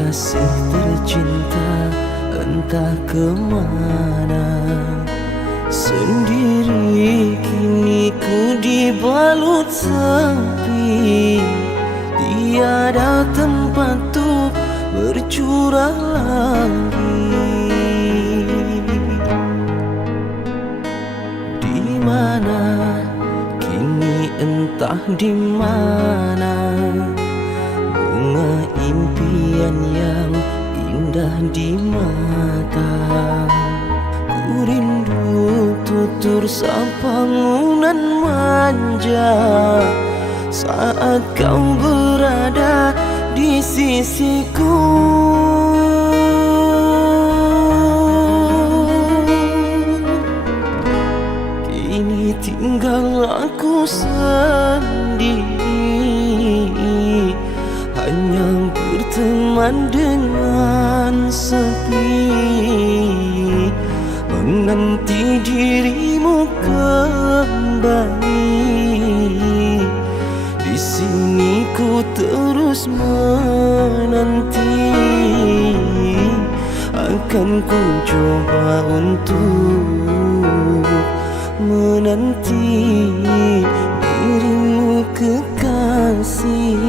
Kekasih tercinta entah kemana, sendiri kini ku dibalut sepi. Tiada tempat untuk bercurah lagi. Di mana kini entah di mana bunga impian yang indah di mata. Ku rindu tutur sapa ngunan manja saat kau berada di sisiku. Kini tinggal aku sendiri, hanya berteman dengan sepi, menanti dirimu kembali. Di sini ku terus menanti, akan ku coba untuk menanti dirimu kekasih.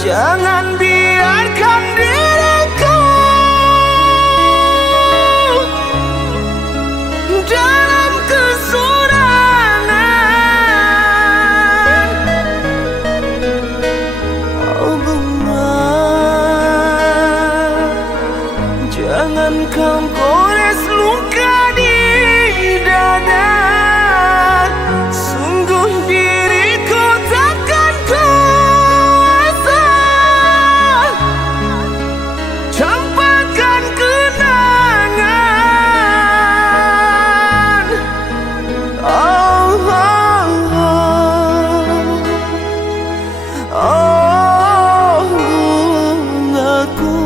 Jangan biarkan diriku dalam kesurangan. Oh bunga, jangan kau gores luka di dada. Sungguh diriku takkan kuasa campakkan kenangan. Oh, oh, oh, oh, bungaku.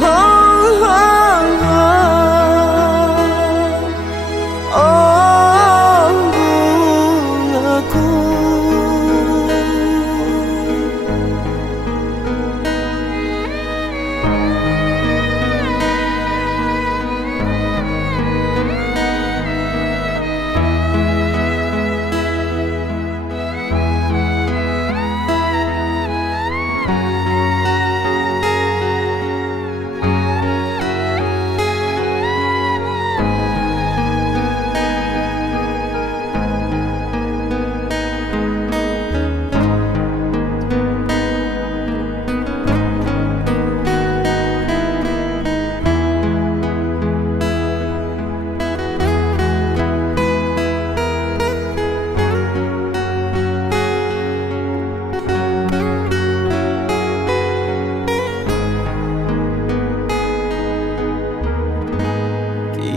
Oh, oh, oh, oh, bungaku.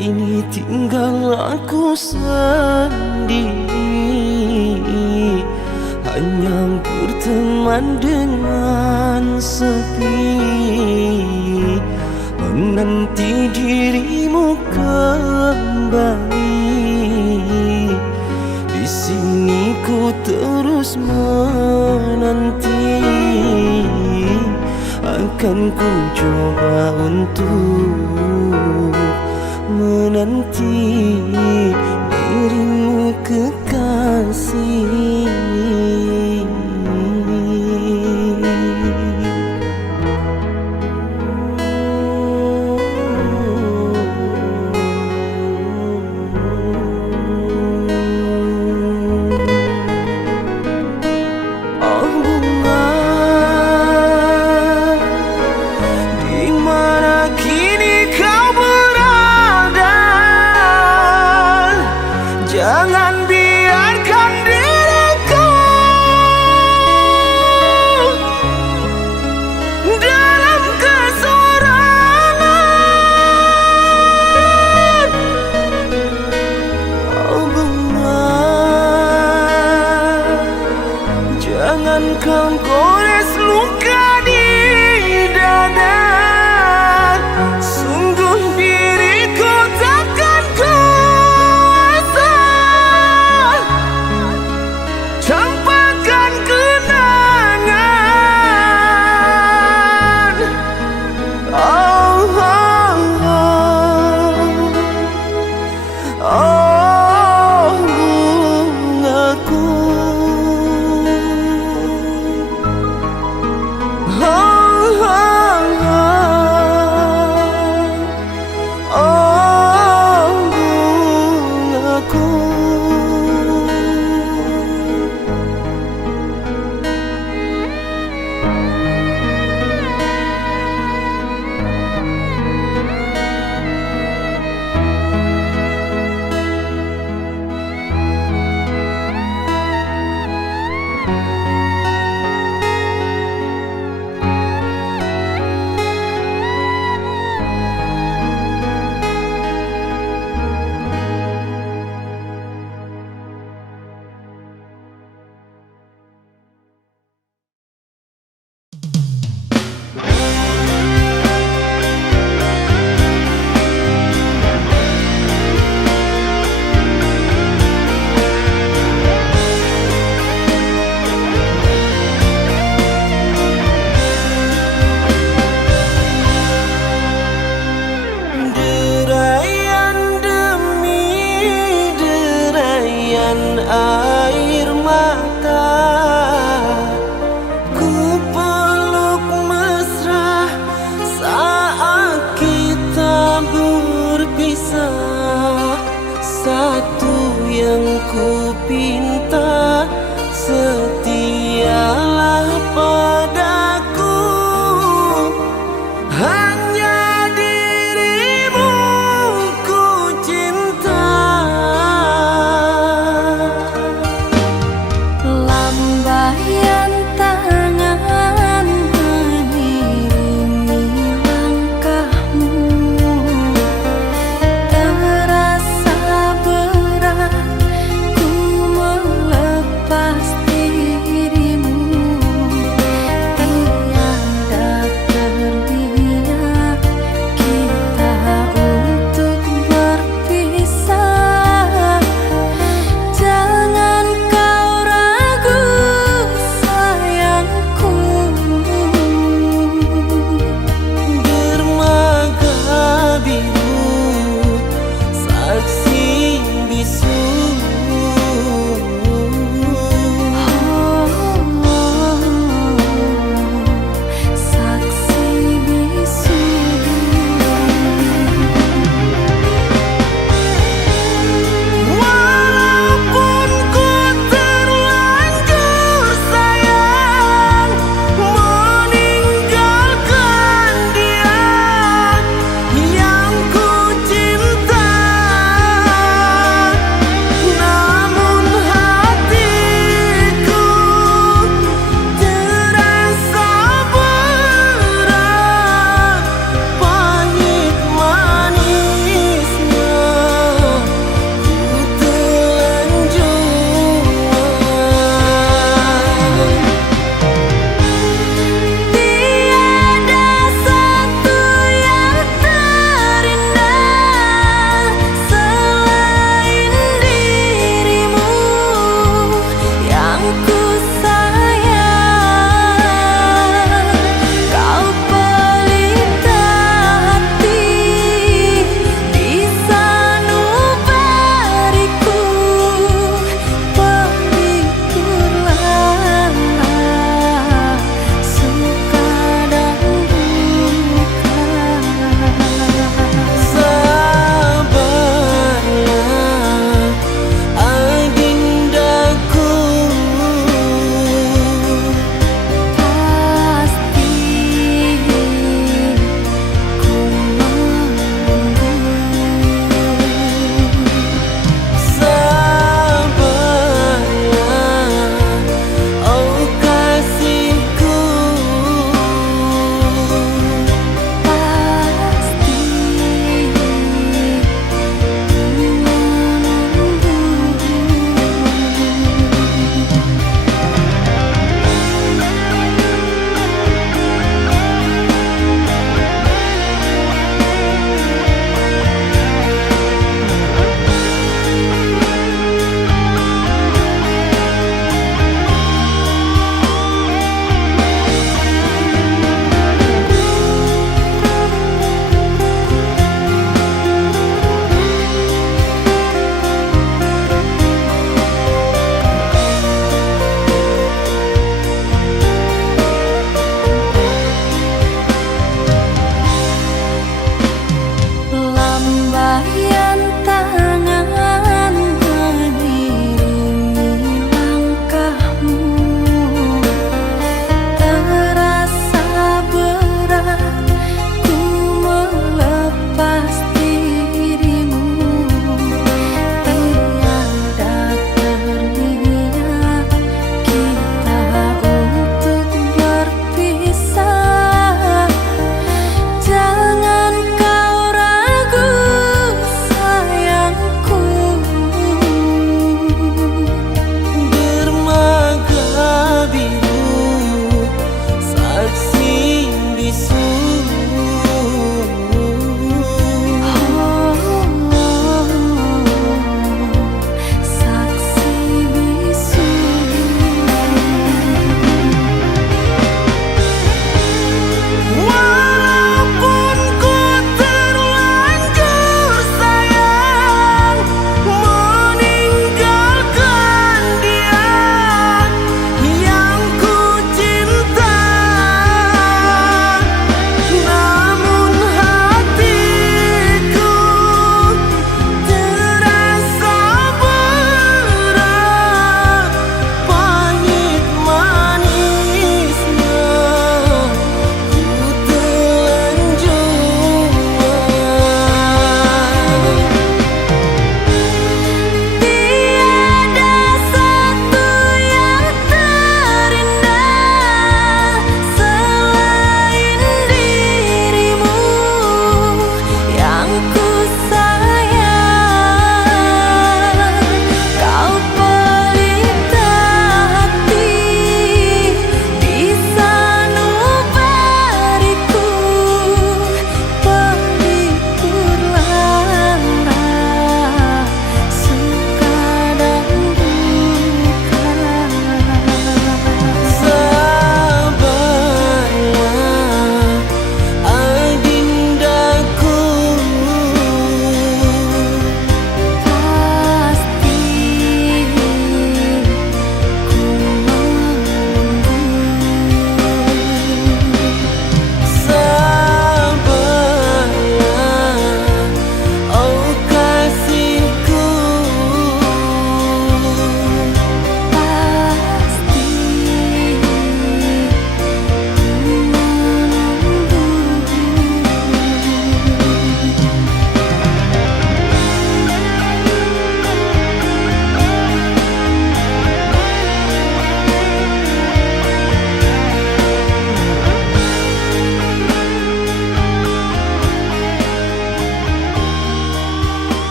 Kini tinggal aku sendiri, hanya berteman dengan sepi, menanti dirimu kembali. Di sini ku terus menanti, akan ku coba untuk menanti dirimu kekasih. Oh bunga, di mana kini kau berada. Jangan biarkan diriku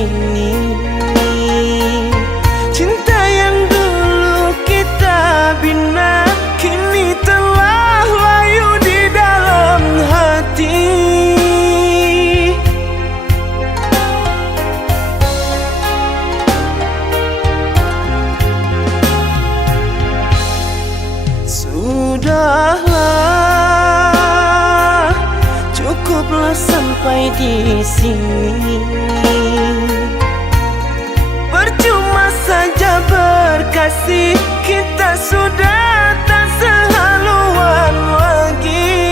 sini. Cinta yang dulu kita bina kini telah layu di dalam hati. Sudahlah, cukuplah sampai di sini. Percuma saja berkasih, kita sudah tak sehaluan lagi.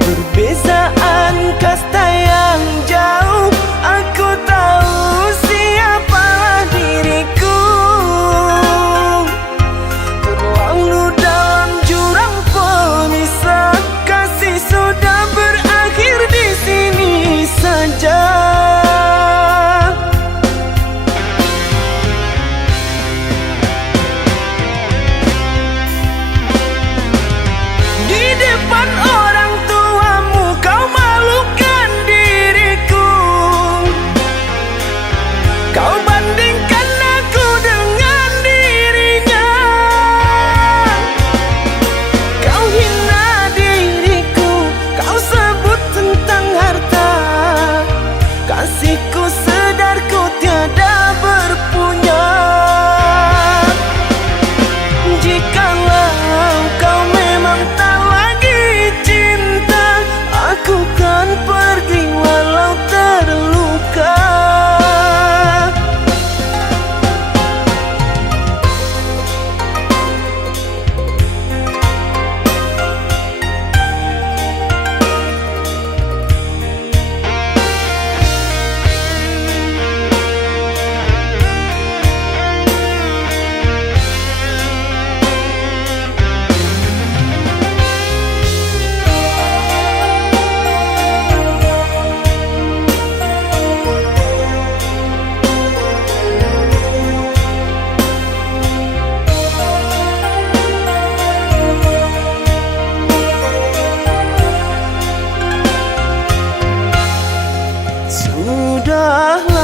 Perbezaan kasta yang jauh, aku tahu siapalah diriku. Terlalu dalam jurang pemisah, kasih sudah berakhir di sini saja. Di depan orang tuamu kau malukan diriku. Kau bandingkan aku dengan dirinya. Kau hina diriku, kau sebut tentang harta. Kasihku sedarku tiada berpunya. Jikalau kau memang tak lagi cinta, aku kan pergi walau terluka.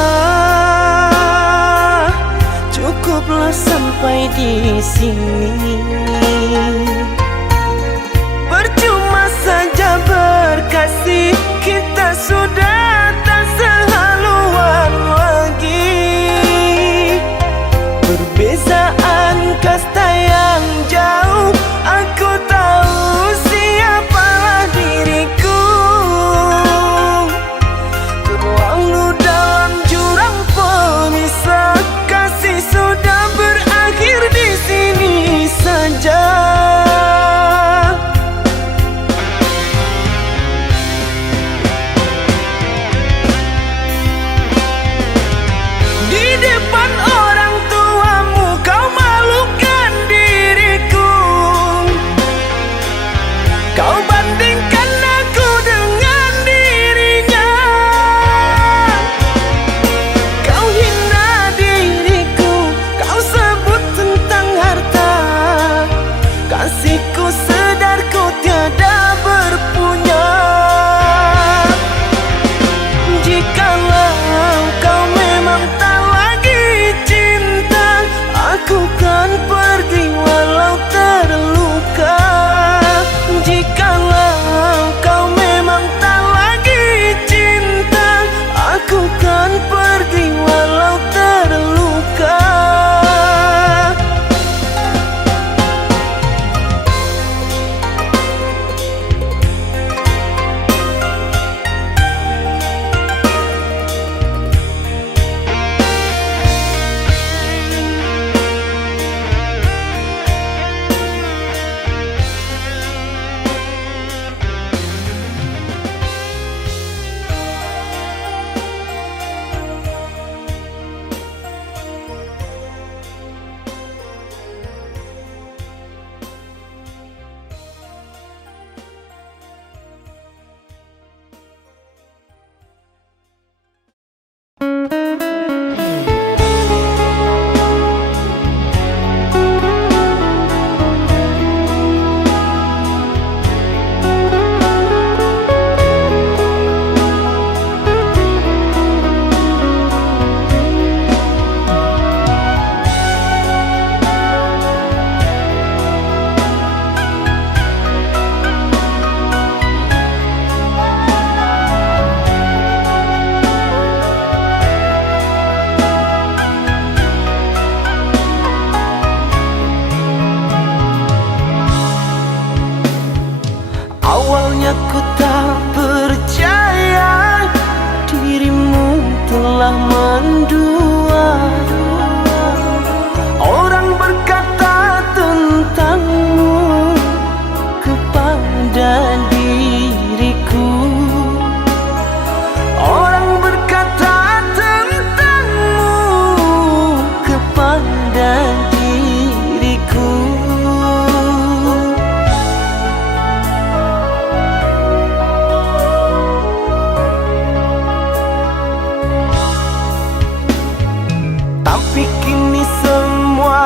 Sudahlah, cukuplah sampai di sini. Percuma saja berkasih, kita sudah tak sehaluan lagi. Perbezaan kasta yang jauh, aku tahu siapalah diriku. Terlalu dalam jurang pemisah, kasih sudah berakhir di sini saja.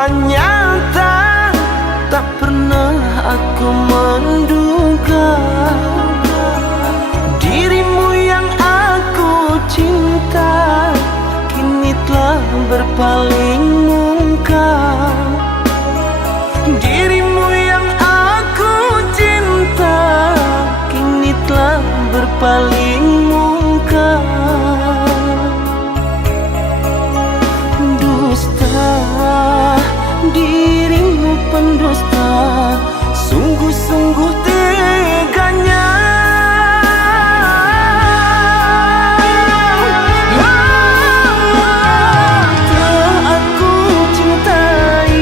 semua nyata, tak pernah aku menduga dirimu yang aku cinta kini telah berpaling muka. Dirimu yang aku cinta kini telah berpaling muka. Dusta, dirimu pendusta, sungguh-sungguh teganya. Telah aku cintai,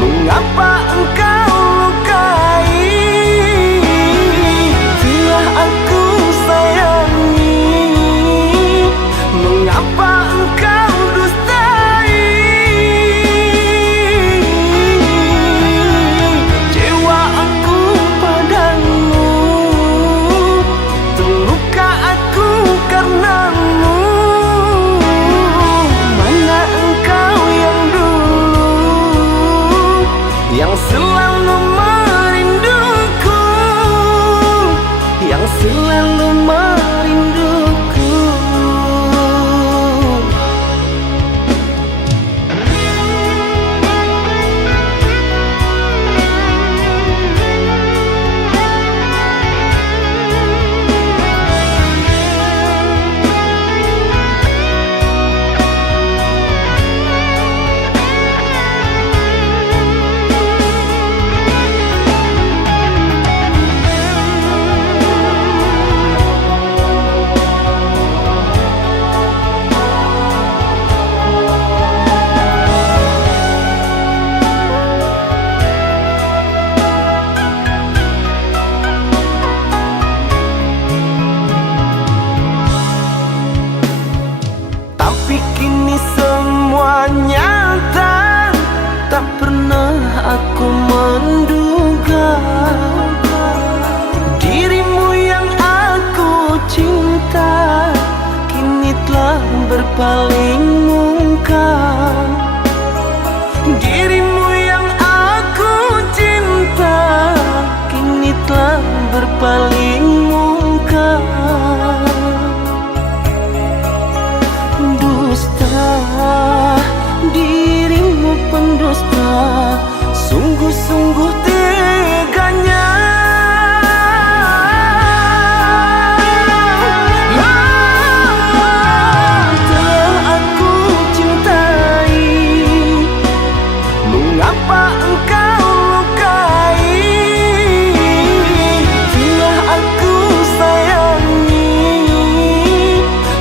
mengapa engkau lukai? Telah aku sayangi, mengapa engkau dustai? Kecewa aku padamu, terluka aku karenamu. Mana engkau yang dulu, yang selalu merinduku, yang selalu merinduku. Tapi kini semua nyata, tak pernah aku menduga dirimu yang aku cinta kini telah berpaling muka. Dirimu yang aku cinta kini telah berpaling muka. Dusta, dirimu pendusta, sungguh-sungguh teganya. Telah aku cintai, mengapa engkau lukai? Telah aku sayangi,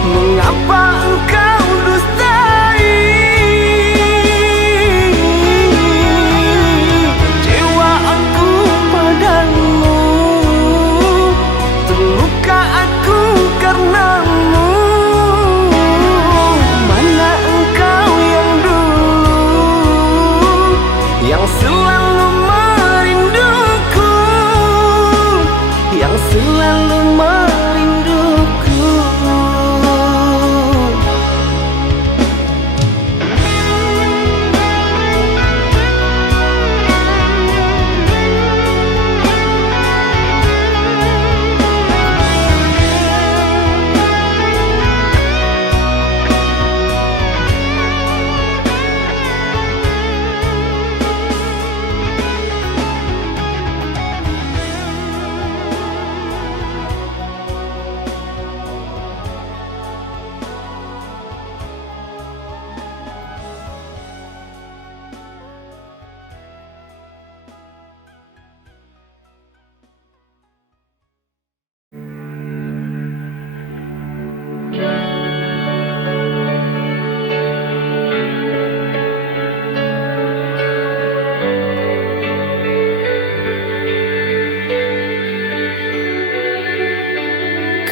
mengapa engkau dustai? Kecewa aku padamu, terluka aku karenamu. Mana engkau yang dulu, yang selalu merinduku, yang selalu merinduku.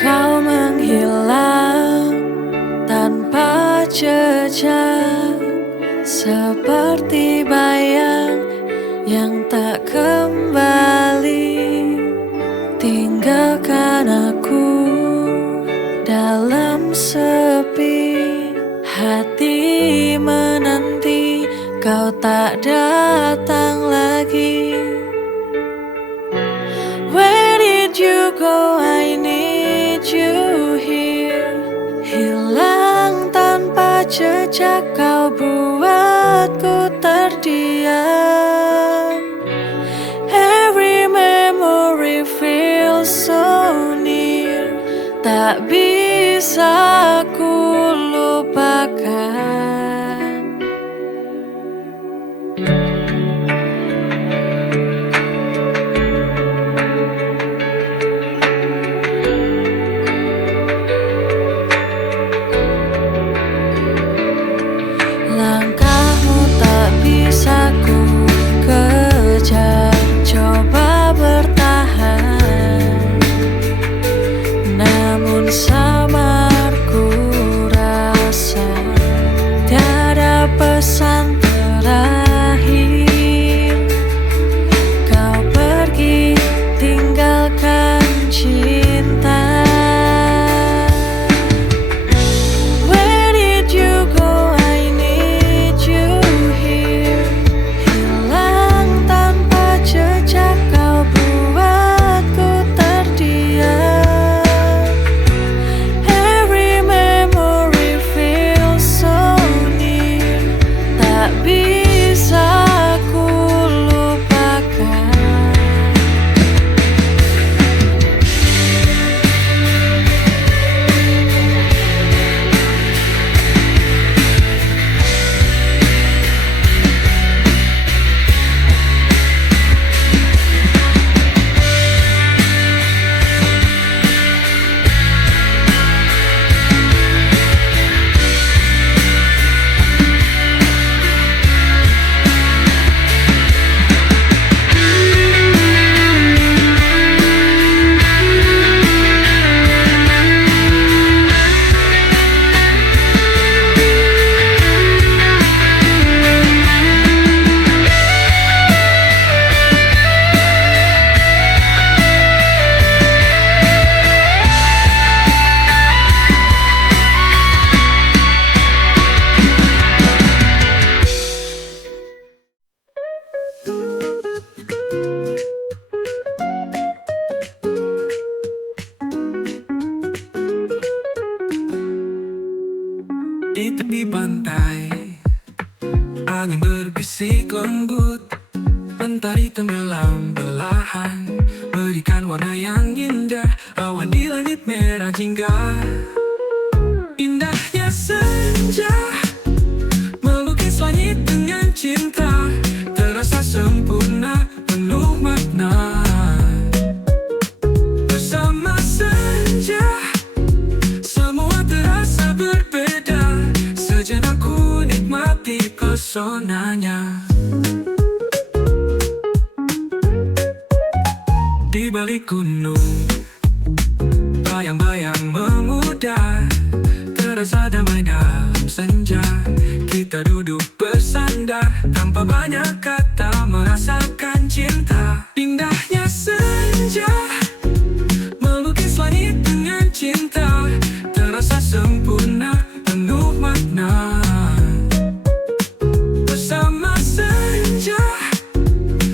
Kau menghilang tanpa jejak, seperti bayang yang tak kembali. Tinggalkan aku dalam sepi, hati menanti kau tak datang lagi. Where did you go? I need you here. Hilang tanpa jejak, kau buatku terdiam. Every memory feels so near, tak bisa ku lupakan. Langkahmu tak bisa ku kejar, coba bertahan, namun samar ku rasa tiada pesan terakhir. Kau pergi tinggalkan cinta. Where did you go? I need you here. Hilang tanpa jejak, kau buatku terdiam. Every memory feels so near, tak bisa ku lupakan. Di tepi pantai, angin berbisik lembut, mentari tenggelam belahan, berikan warna yang indah, awan di langit merah hingga indahnya senja, melukis langit dengan cinta, terasa sempurna, penuh makna. Bersama senja, semua terasa berbeda, sejenak ku nikmati pesonanya. Di balik gunung, bayang-bayang memudar, terasa damai dalam senja. Kita duduk bersandar, tanpa banyak kata merasakan cinta. Indahnya senja, melukis langit dengan cinta, terasa sempurna, penuh makna. Bersama senja,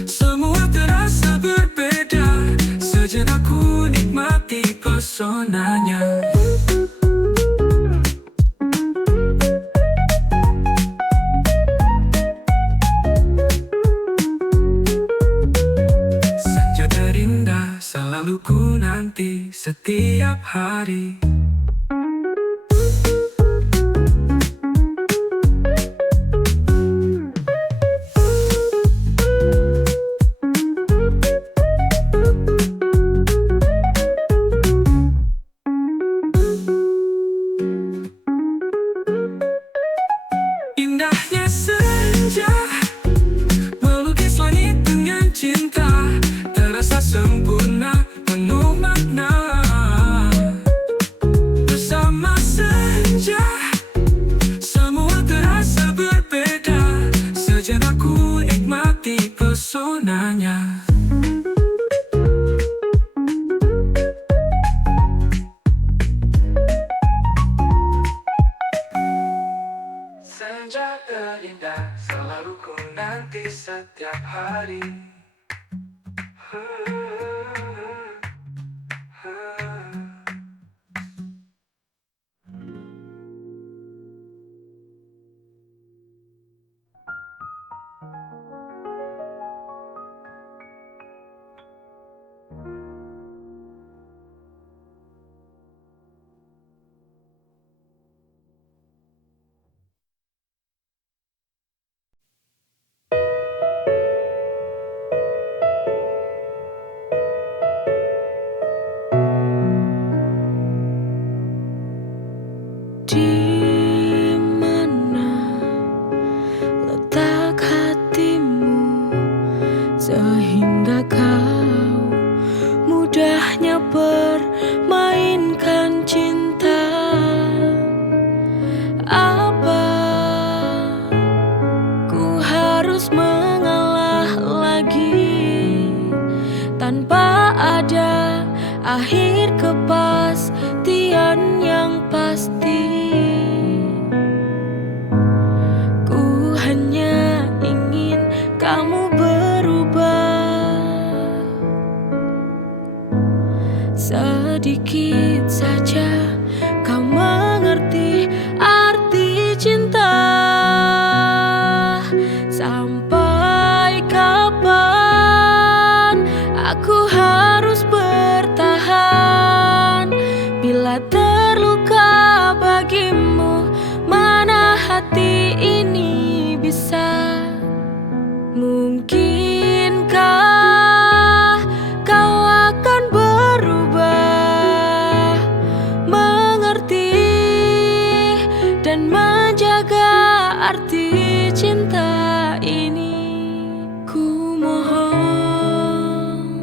semua terasa berbeda, sejenak ku nikmati pesonanya. Senja terindah selalu ku nanti setiap hari. Indahnya senja, melukis langit dengan cinta, terasa sempurna, penuh makna. Bersama senja, semua terasa berbeda, sejenak ku nikmati pesonanya. senja terindah selalu ku nanti setiap hari. Di mana letak hatimu sehingga kau mudahnya permainkan cinta? Apa ku harus mengalah lagi tanpa ada akhir kepastian yang pasti? Ku hanya ingin kamu berubah sedikit saja, kau mengerti arti cinta. Sampai kapan aku harus bertahan bila terluka bagimu? Mana hati ini bisa? Mungkinkah kau akan berubah, mengerti dan menjaga arti cinta ini? Ku mohon,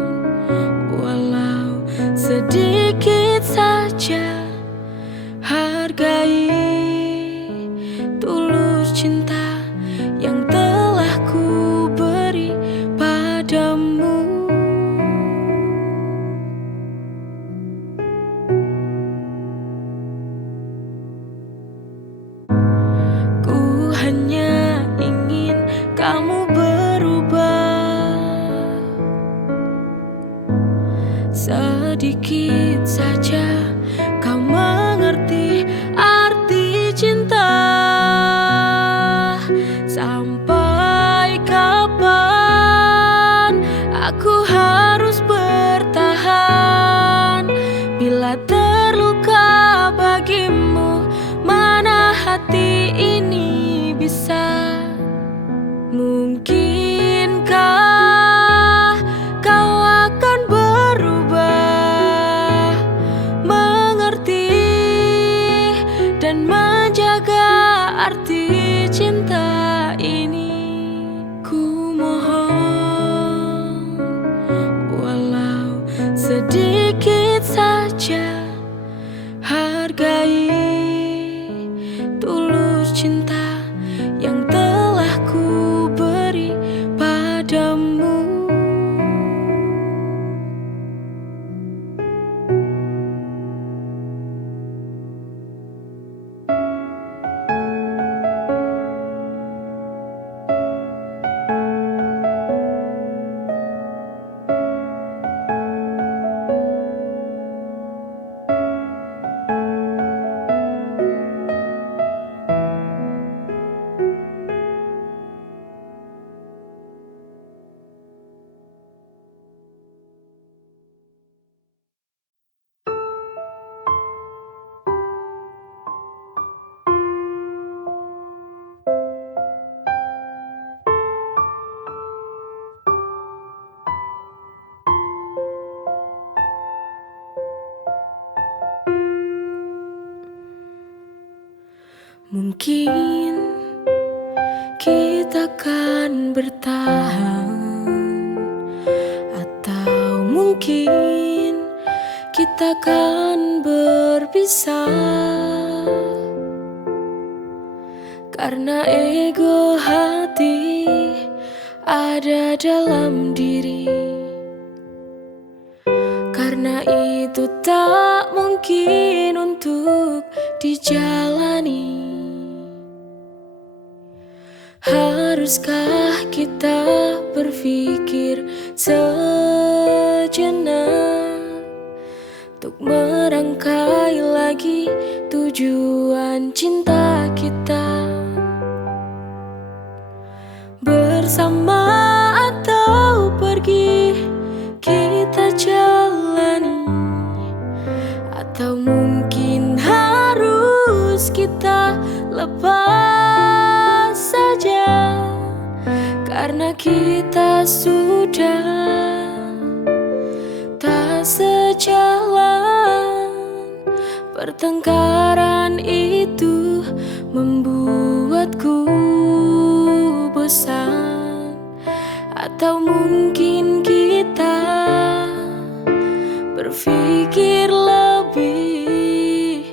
walau sedikit saja, hargai tulus cinta yang telah ku beri padamu. Ku hanya ingin kamu berubah sedikit saja, kau mengerti arti cinta. Sampai kapan aku harus bertahan bila terluka bagimu? Mana hati ini bisa? Mungkinkah kau akan berubah, mengerti dan menjaga arti cinta ini? Ku mohon, walau sedikit saja, hargai tulus cinta yang telah ku beri padamu. Mungkin kita kan bertahan, atau mungkin kita kan berpisah, karena ego hati ada dalam diri. Karena itu tak mungkin untuk dijalani. Haruskah kita berpikir sejenak untuk merangkai lagi tujuan cinta kita? Bersama atau pergi kita jalani, atau mungkin harus kita lepas saja karena kita sudah tak sejalan. Pertengkaran itu membuatku bosan, atau mungkin kita berpikir lebih,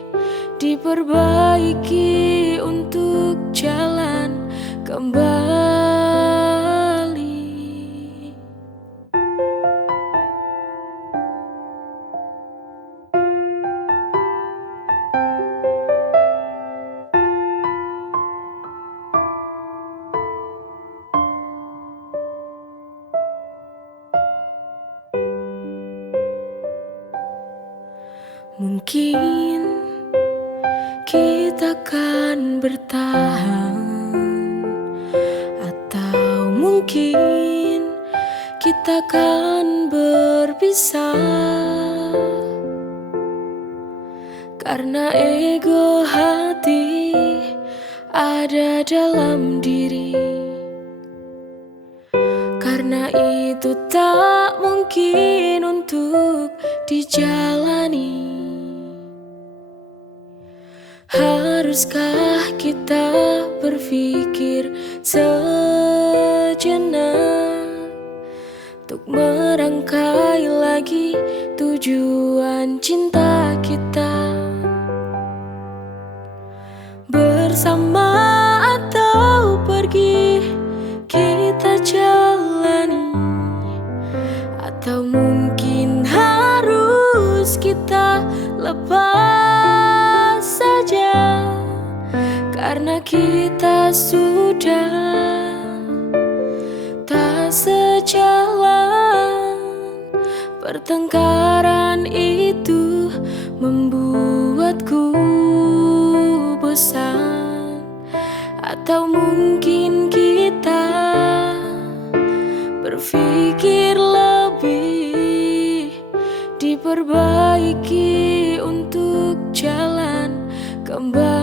diperbaiki untuk jalan kembali. Mungkin kita kan bertahan, atau mungkin kita kan berpisah karena ego hati ada dalam diri. Karena itu tak mungkin untuk dijalani. Haruskah kita berpikir sejenak untuk merangkai lagi tujuan cinta kita? Bersama atau pergi kita jalani, atau mungkin harus kita lepas saja karena kita sudah tak sejalan. Pertengkaran itu membuatku bosan, atau mungkin kita berpikir lebih, diperbaiki untuk jalan kembali.